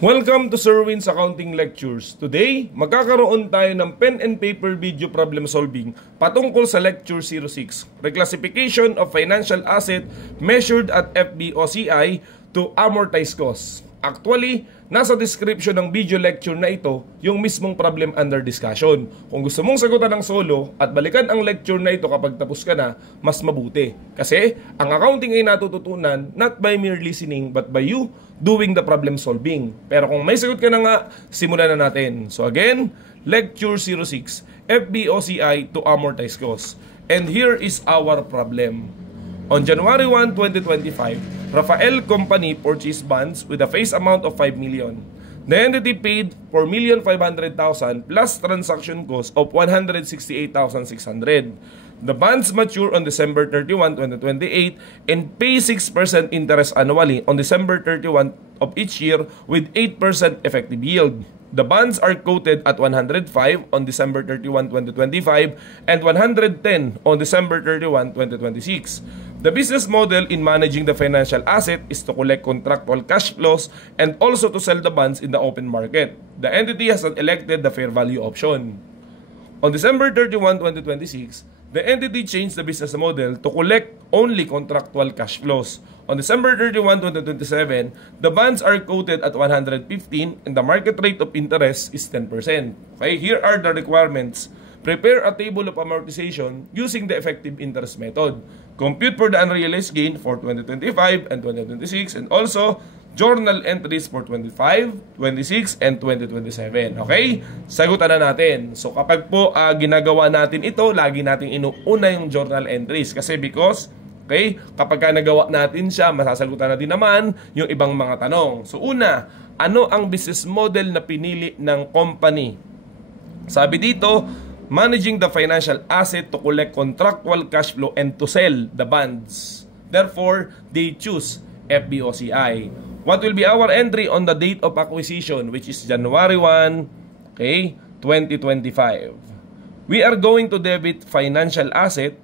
Welcome to Sir Win's Accounting Lectures. Today, magkakaroon tayo ng pen and paper video problem solving patungkol sa Lecture 06, Reclassification of Financial Asset Measured at FBOCI to Amortized Cost. Actually, nasa description ng video lecture na ito yung mismong problem under discussion. Kung gusto mong sagutan ng solo at balikan ang lecture na ito kapag tapos ka na, mas mabuti. Kasi ang accounting ay natututunan not by mere listening but by you doing the problem solving. Pero kung may sagot ka na nga, simulan na natin. So again, Lecture 06, FBOCI to Amortized Cost. And here is our problem. On January 1, 2025, Rafael Company purchased bonds with a face amount of 5 million. The entity paid 4,500,000 plus transaction cost of 168,600. The bonds mature on December 31, 2028 and pay 6% interest annually on December 31 of each year with 8% effective yield. The bonds are quoted at 105 on December 31, 2025 and 110 on December 31, 2026. The business model in managing the financial asset is to collect contractual cash flows and also to sell the bonds in the open market. The entity has elected the fair value option. On December 31, 2026, the entity changed the business model to collect only contractual cash flows. On December 31, 2027, the bonds are quoted at 115 and the market rate of interest is 10%. Okay, here are the requirements. Prepare a table of amortization using the effective interest method. Compute for the unrealized gain for 2025 and 2026 and also journal entries for 25, 26, and 2027. Okay? Sagutan na natin. So kapag po ginagawa natin ito, lagi nating inuuna yung journal entries. Kasi because, okay, kapag nagawa natin siya, masasagutan natin naman yung ibang mga tanong. So una, ano ang business model na pinili ng company? Sabi dito, managing the financial asset to collect contractual cash flow and to sell the bonds. Therefore, they choose FBOCI. What will be our entry on the date of acquisition, which is January 1, okay, 2025. We are going to debit financial asset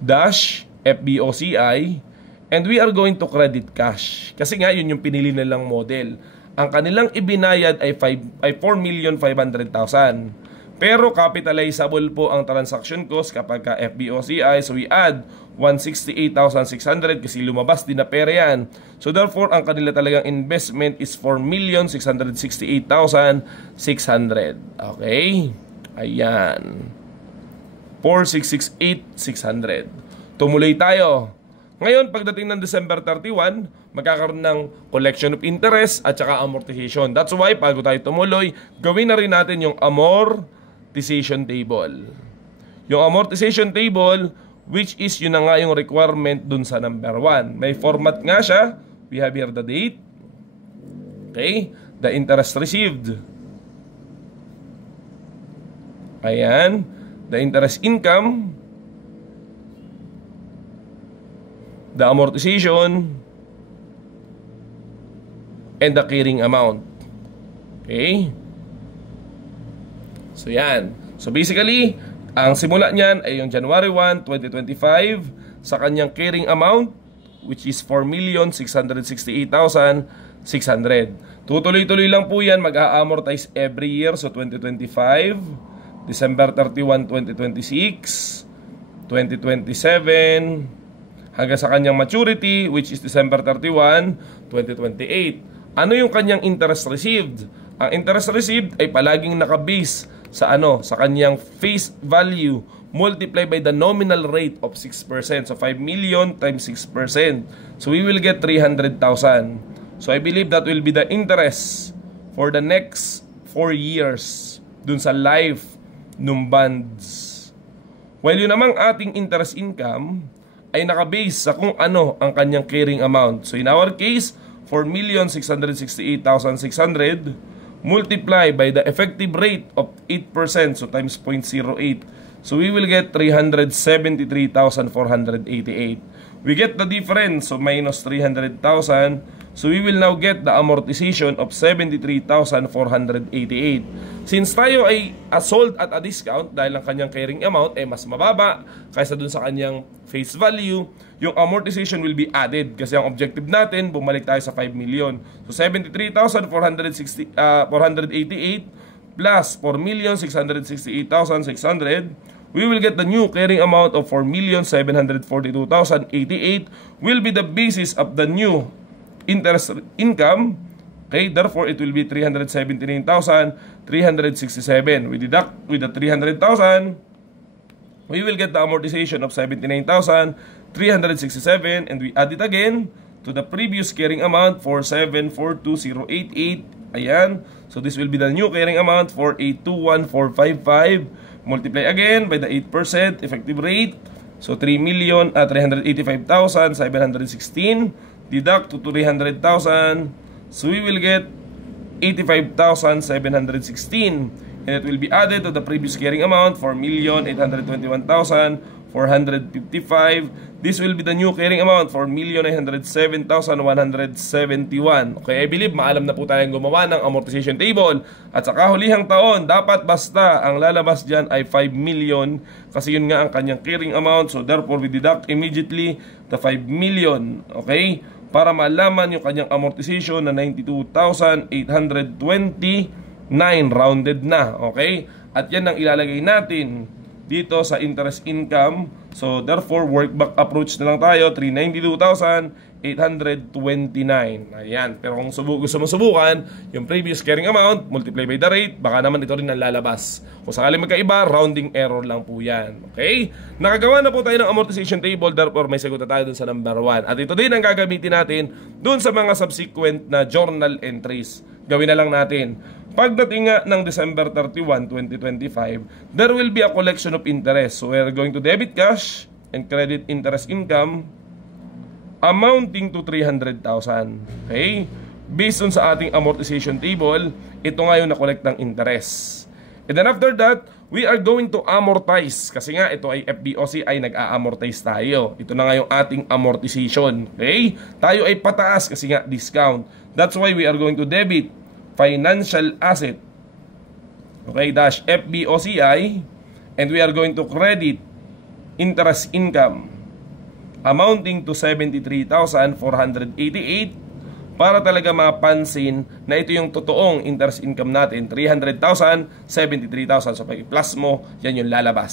dash FBOCI and we are going to credit cash. Kasi nga, yun yung pinili nilang model. Ang kanilang ibinayad ay 4,500,000. Pero capitalizable po ang transaction cost kapag ka FBOCI. So we add 168,600 kasi lumabas din na pera yan. So therefore, ang kanila talagang investment is 4,668,600. Okay? Ayan. 4,668,600. Tumuloy tayo. Ngayon, pagdating ng December 31, magkakaroon ng collection of interest at saka amortization. That's why, bago tayo tumuloy, gawin na rin natin yung amortization table. Yung amortization table, which is yun na nga yung requirement dun sa number 1. May format nga siya. We have here the date. Okay? The interest received. Ayan. The interest income. The amortization, and the carrying amount. Okay? So yan. So basically, ang simula niyan ay yung January 1, 2025 sa kanyang carrying amount, which is 4,668,600. Tutuloy-tuloy lang po yan, mag-a-amortize every year. So 2025, December 31, 2026, 2027, hanggang sa kanyang maturity, which is December 31, 2028. Ano yung kanyang interest received? Ang interest received ay palaging nakabase sa sa kanyang face value multiplied by the nominal rate of 6%. So 5 million times 6%. So we will get 300,000. So I believe that will be the interest for the next 4 years dun sa life ng bonds. While yun namang ating interest income ay nakabase sa kung ano ang kanyang carrying amount. So in our case, 4,668,600 multiply by the effective rate of 8%, so times 0.08. So we will get 373,488. We get the difference, so minus 300,000 So we will now get the amortization of 73,488. Since tayo ay sold at a discount dahil ang kanyang carrying amount ay mas mababa kaysa dun sa kanyang face value, yung amortization will be added kasi ang objective natin, bumalik tayo sa 5 million. So 73,488 plus 4,668,600, we will get the new carrying amount of 4,742,088 will be the basis of the new interest income. Okay, therefore it will be 379,367. We deduct with the 300,000, we will get the amortization of 79,367, and we add it again to the previous carrying amount for 742,088. Ayan. So this will be the new carrying amount for 821,455. Multiply again by the 8% effective rate. So 3,385,716. Deduct to 300,000. So we will get 85,716. And it will be added to the previous carrying amount, 4,821,455. This will be the new carrying amount, 4,907,171. Okay, I believe maalam na po tayong gumawa ng amortization table. At sa kahulihang taon, dapat basta ang lalabas dyan ay 5 million. Kasi yun nga ang kanyang carrying amount. So therefore, we deduct immediately the 5 million. Okay, para malaman yung kanyang amortization na 92,829 rounded na, okay? At yan ang ilalagay natin dito sa interest income. So therefore, workback approach na lang tayo, 392,829. Ayan, pero kung gusto mo subukan yung previous carrying amount, multiply by the rate, baka naman ito rin ang lalabas. Kung sakali magkaiba, rounding error lang po yan. Okay? Nakagawa na po tayo ng amortization table, therefore may sagot na tayo dun sa number 1. At ito din ang gagamitin natin dun sa mga subsequent na journal entries. Gawin na lang natin. Pagdating nga ng December 31, 2025, there will be a collection of interest. So we are going to debit cash and credit interest income amounting to 300,000. Okay? Based on sa ating amortization table, ito ngayon na-collect ng interest. And then after that, we are going to amortize. Kasi nga, ito ay FBOCI, nag-a-amortize tayo. Ito na nga yung ating amortization. Okay? Tayo ay pataas kasi nga, discount. That's why we are going to debit financial asset, okay, dash FBOCI, and we are going to credit interest income amounting to 73,488 para talaga mapansin na ito yung totoong interest income natin, 300,000, 73,000. So pag i-plus mo, yan yung lalabas.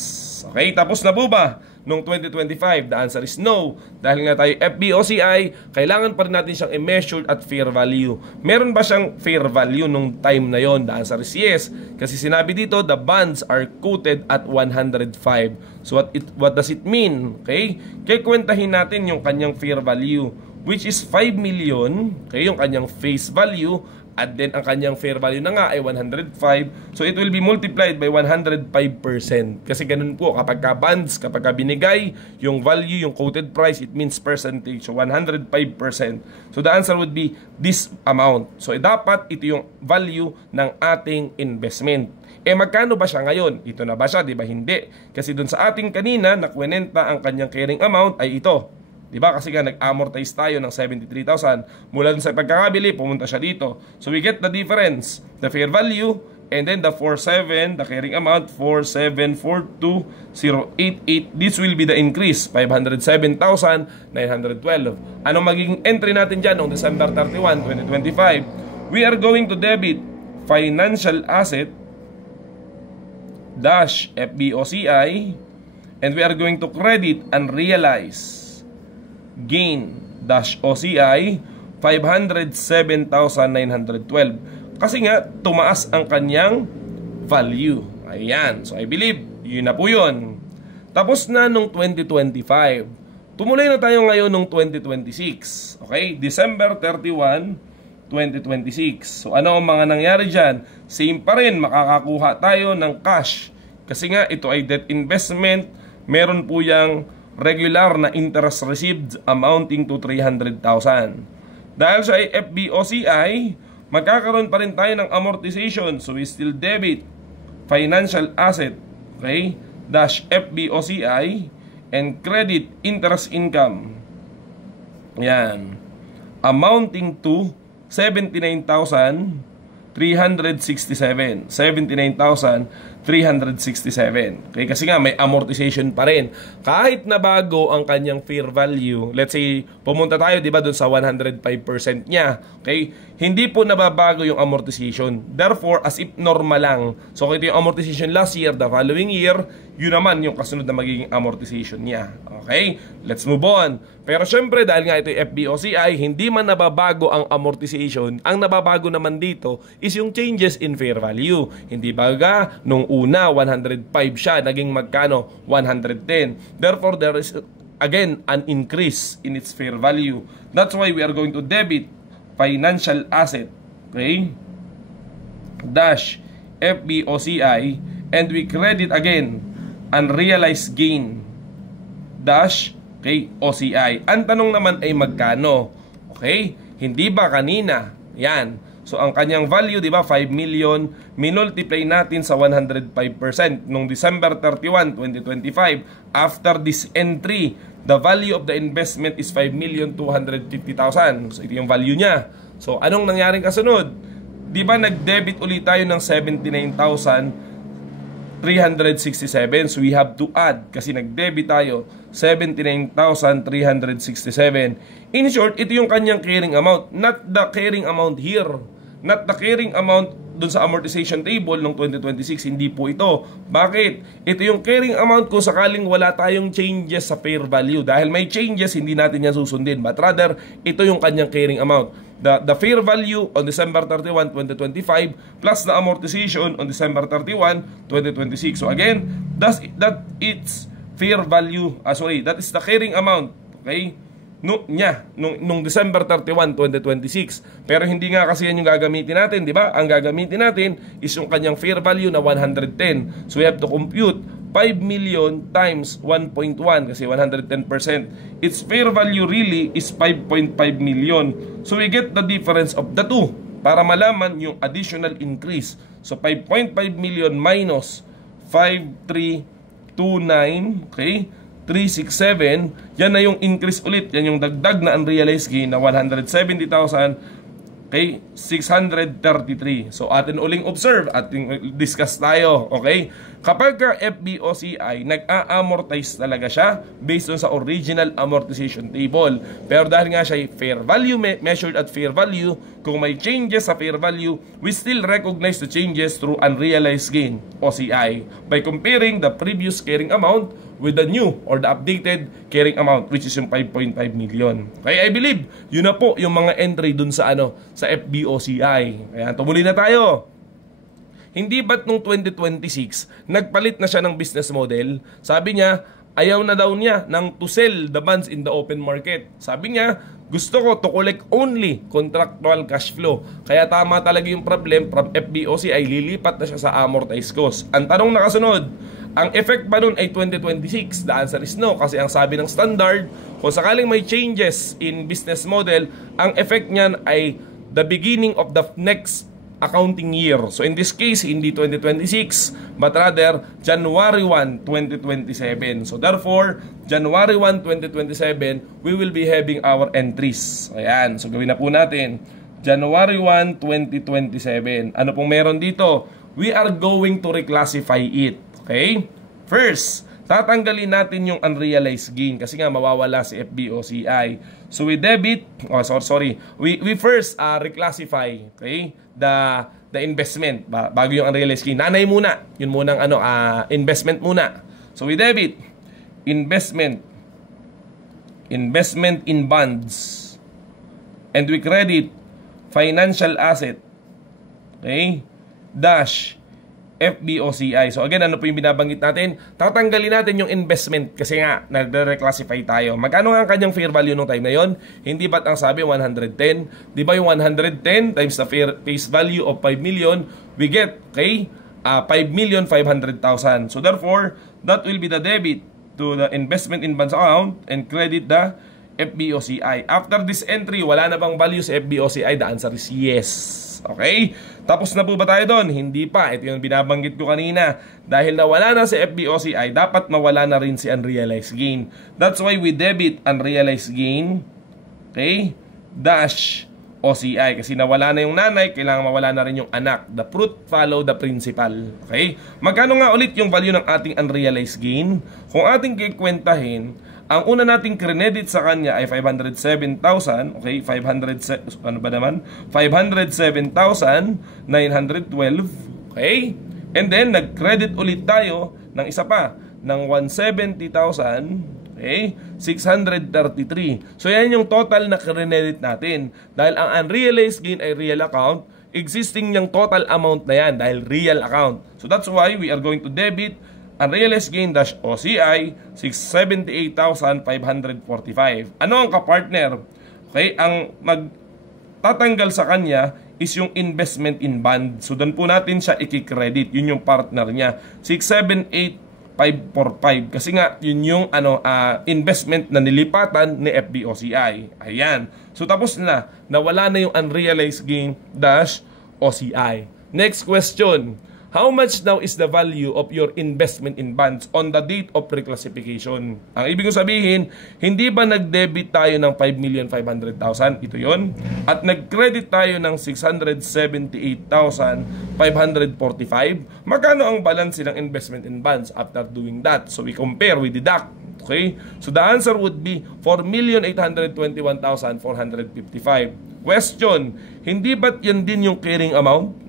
Okay, tapos na po ba nung 2025? The answer is no. Dahil nga tayo FBOCI, kailangan pa rin natin siyang i-measure at fair value. Meron ba siyang fair value nung time na yon? The answer is yes. Kasi sinabi dito, the bonds are quoted at 105. So what does it mean? Okay? Kaya kwentahin natin yung kanyang fair value, which is 5 million, okay, yung kanyang face value, at then ang kanyang fair value na nga ay 105. So it will be multiplied by 105%. Kasi ganun po, kapag bonds, kapag binigay yung value, yung quoted price, it means percentage. So 105%. So the answer would be this amount. So dapat ito yung value ng ating investment. Magkano ba siya ngayon? Ito na ba siya? Diba hindi? Kasi dun sa ating kanina, nakwenta ang kanyang carrying amount ay ito. Diba? Kasi nga nag-amortize tayo ng 73,000. Mula dun sa pagkakabili, pumunta siya dito. So we get the difference, the fair value, and then the 47, the carrying amount, 4,742,088. This will be the increase, 507,912. Anong magiging entry natin dyan noong December 31, 2025? We are going to debit financial asset dash FBOCI, and we are going to credit unrealized gain dash OCI 507,912. Kasi nga tumaas ang kanyang value. Ayan. So I believe yun na po yun. Tapos na nung 2025. Tumuloy na tayo ngayon nung 2026. Okay? December 31, 2026. So ano ang mga nangyari dyan? Same pa rin, makakakuha tayo ng cash. Kasi nga ito ay debt investment. Meron po yung regular na interest received amounting to 300,000. Dahil sa FBOCI, magkakaroon pa rin tayo ng amortization. So we still debit financial asset, okay, dash FBOCI, and credit interest income. Yan. amounting to 79,367. 79,367. Okay, kasi nga may amortization pa rin. Kahit na bago ang kanyang fair value, let's say pumunta tayo 'di ba doon sa 105% niya. Okay? Hindi po nababago yung amortization. Therefore, as if normal lang. So kung ito yung amortization last year, the following year, yun naman yung kasunod na magiging amortization niya. Okay? Let's move on. Pero syempre, dahil nga ito yung FBOCI, hindi man nababago ang amortization. Ang nababago naman dito is yung changes in fair value. Hindi baga, nung una, 105 siya, naging magkano? 110. Therefore, there is again an increase in its fair value. That's why we are going to debit financial asset, okay, dash FBOCI, and we credit again unrealized gain dash, okay, OCI. Ang tanong naman ay magkano? Okay? Hindi ba kanina? Yan. So ang kanyang value, 'di ba, 5 million, minultiply natin sa 105% nung December 31, 2025. After this entry, the value of the investment is 5,250,000. So ito yung value niya. So anong nangyaring kasunod? 'Di ba nag-debit ulit tayo ng 79,367. So we have to add kasi nag-debit tayo 79,367. In short, ito yung kanyang carrying amount, not the carrying amount here. Not the carrying amount dun sa amortization table ng 2026, hindi po ito. Bakit? Ito yung carrying amount kung sakaling wala tayong changes sa fair value. Dahil may changes, hindi natin yan susundin. But rather, ito yung kanyang carrying amount. The fair value on December 31, 2025 plus the amortization on December 31, 2026. So again, that it's fair value, that is the carrying amount, okay, nung December 31, 2026. Pero hindi nga kasi yan yung gagamitin natin, di ba? Ang gagamitin natin is yung kanyang fair value na 110. So we have to compute 5 million times 1.1 kasi 110%. Its fair value really is 5.5 million. So we get the difference of the two para malaman yung additional increase. So 5.5 million minus 5,329, okay, 367, yan na yung increase ulit. Yan yung dagdag na unrealized gain na 170,000, okay, 633. So atin uling observe, ating discuss tayo, okay? Kapag ka FBOCI, nag-a-amortize talaga siya based on sa original amortization table. Pero dahil nga siya fair value measured at fair value, kung may changes sa fair value, we still recognize the changes through unrealized gain, OCI, by comparing the previous carrying amount with the new or the updated carrying amount, which is yung 5.5 million. Okay, I believe yun na po yung mga entry dun sa sa FBOCI. Kaya tumuloy na tayo. Hindi ba't nung 2026 nagpalit na siya ng business model? Sabi niya, ayaw na daw niya ng to sell the bonds in the open market. Sabi niya, gusto ko to collect only contractual cash flow. Kaya tama talaga yung problem from FBOCI, ay lilipat na siya sa amortized cost. Ang tanong na kasunod, ang effect ba nun ay 2026? The answer is no, kasi ang sabi ng standard, kung sakaling may changes in business model, ang effect niyan ay the beginning of the next accounting year. So in this case, hindi 2026, but rather January 1, 2027. So therefore, January 1, 2027, we will be having our entries. Ayan, so gawin na po natin. January 1, 2027. Ano pong meron dito? We are going to reclassify it. Okay? First, tatanggalin natin yung unrealized gain kasi nga mawawala si FBOCI. So we debit, we first reclassify, okay, the investment bago yung unrealized gain. Nanay muna, yun munang investment muna. So we debit investment in bonds, and we credit financial asset, okay, dash FBOCI. So again, ano po yung binabanggit natin? Tatanggalin natin yung investment kasi nga nagre-reclassify tayo. Magkano nga ang kanyang fair value nung time na yon? Hindi ba't ang sabi 110? Di ba yung 110 times the face value of 5 million, we get, okay, 5,500,000. So therefore, that will be the debit to the investment in bonds account and credit the FBOCI. After this entry, wala na bang value sa FBOCI? The answer is yes. Okay? Tapos na po ba tayo doon? Hindi pa. Ito yung binabanggit ko kanina. Dahil nawala na si FBOCI, dapat mawala na rin si unrealized gain. That's why we debit unrealized gain, okay, dash OCI. Kasi nawala na yung nanay, kailangan mawala na rin yung anak. The fruit follow the principal. Okay? Magkano nga ulit yung value ng ating unrealized gain? Kung ating kikwentahin, ang una nating credit sa kanya ay 507,000. Okay? 507,912. Okay? And then, nag-credit ulit tayo ng isa pa, ng 170,000. Okay? 633. So, yan yung total na credit natin. Dahil ang unrealized gain ay real account, existing yung total amount na yan dahil real account. So, that's why we are going to debit unrealized gain dash OCI 678,545. Ano ang kapartner? Okay? Ang magtatanggal sa kanya is yung investment in bond. So, doon po natin siya i-credit. Yun yung partner niya. 678,545. Kasi nga, yun yung investment na nilipatan ni FBOCI. Ayan. So, tapos na. Nawala na yung unrealized gain dash OCI. Next question. How much now is the value of your investment in bonds on the date of reclassification? Ang ibig kong sabihin, hindi ba nag-debit tayo ng 5,500,000? Ito yon. At nag-credit tayo ng 678,545. Magkano ang balance ng investment in bonds after doing that? So we compare, we deduct. Okay? So the answer would be 4,821,455. Question, hindi ba't yan din yung carrying amount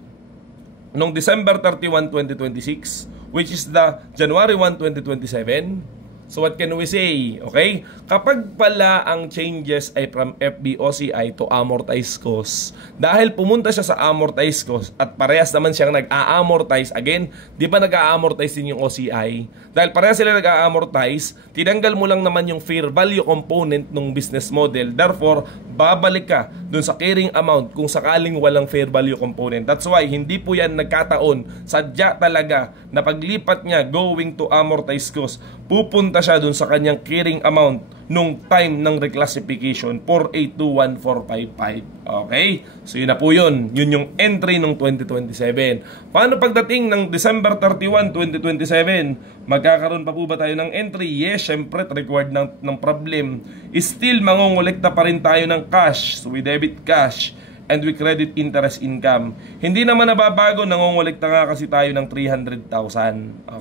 noong December 31, 2026, which is the January 1, 2027? So what can we say? Okay? Kapag pala ang changes ay from FBOCI to amortized cost, dahil pumunta siya sa amortized cost at parehas naman siyang nag-a-amortize, again, di ba nag-a-amortize din yung OCI? Dahil parehas sila nag-a-amortize, tinanggal mo lang naman yung fair value component ng business model. Therefore, babalik ka dun sa carrying amount kung sakaling walang fair value component. That's why, hindi po yan nagkataon. Sadya talaga na paglipat niya going to amortized cost, pupunta siya dun sa kanyang carrying amount nung time ng reclassification 4821455. Okay? So yun na po yun. Yun yung entry ng 2027. Paano pagdating ng December 31, 2027? Magkakaroon pa po ba tayo ng entry? Yes, syempre required ng problem. Still, mangongolekta pa rin tayo ng cash. So we debit cash and we credit interest income. Hindi naman nababago, nangongolekta nga kasi tayo ng 300,000.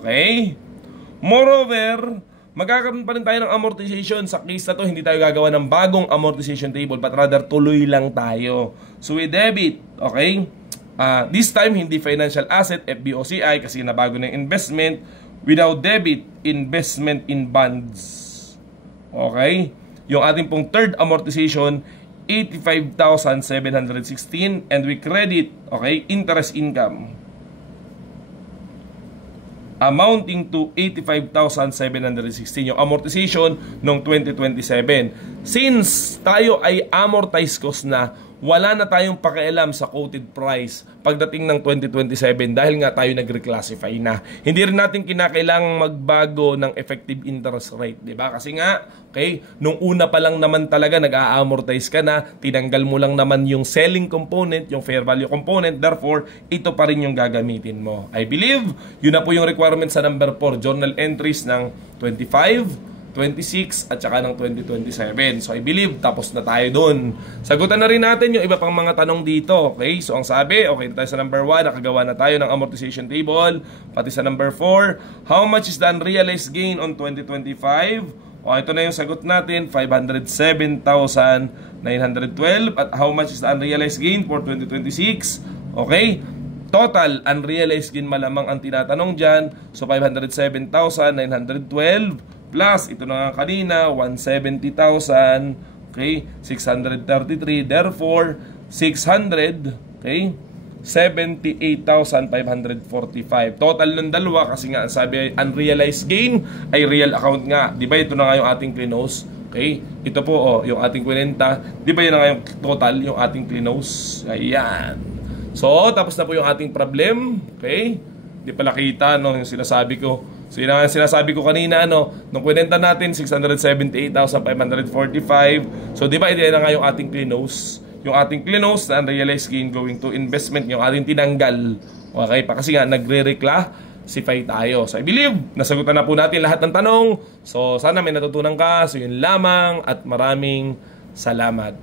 Okay? Moreover, magkakaroon pa rin tayo ng amortization. Sa case na to, hindi tayo gagawa ng bagong amortization table, but rather tuloy lang tayo. So we debit, okay? This time, hindi financial asset, FBOCI, kasi nabago ng investment. Without debit, investment in bonds. Okay? Yung ating pong third amortization, 85,716, and we credit, okay, interest income amounting to 85,716 yung amortization noong 2027. Since tayo ay amortized cost na, wala na tayong pakialam sa quoted price pagdating ng 2027 dahil nga tayo nag-reclassify na. Hindi rin natin kinakailangang magbago ng effective interest rate, di ba? Kasi nga, okay, nung una pa lang naman talaga nag-a-amortize ka na, tinanggal mo lang naman yung selling component, yung fair value component, therefore, ito pa rin yung gagamitin mo. I believe, yun na po yung requirement sa number 4, journal entries ng 25, 26 at saka ng 2027. So I believe tapos na tayo dun. Sagutan na rin natin yung iba pang mga tanong dito. Okay? So ang sabi, okay na tayo sa number 1, nakagawa na tayo ng amortization table. Pati sa number 4, how much is the unrealized gain on 2025? O ito na yung sagot natin, 507,912. At how much is the unrealized gain for 2026? Okay? Total unrealized gain malamang ang tinatanong dyan. So 507,912 plus, ito na nga kanina, 170,000, okay, 633, therefore, 600, okay, 78,545. Total ng dalawa, kasi nga, sabi, unrealized gain ay real account nga. Di ba, ito na nga yung ating clinose, okay, ito po, oh, yung ating kwenta, di ba yun na nga yung total, yung ating clinose, ayan. So, tapos na po yung ating problem, okay, di pala kita, no, yung sinasabi ko. So yun ang sinasabi ko kanina, nung kwenta natin 678,545. So di ba ito na nga yung ating clinose? Yung ating clinose na unrealized gain going to investment, yung ating tinanggal. Okay, pa kasi nga nagre-reclassify tayo. So I believe nasagutan na po natin lahat ng tanong. So sana may natutunan ka. So yun lamang at maraming salamat.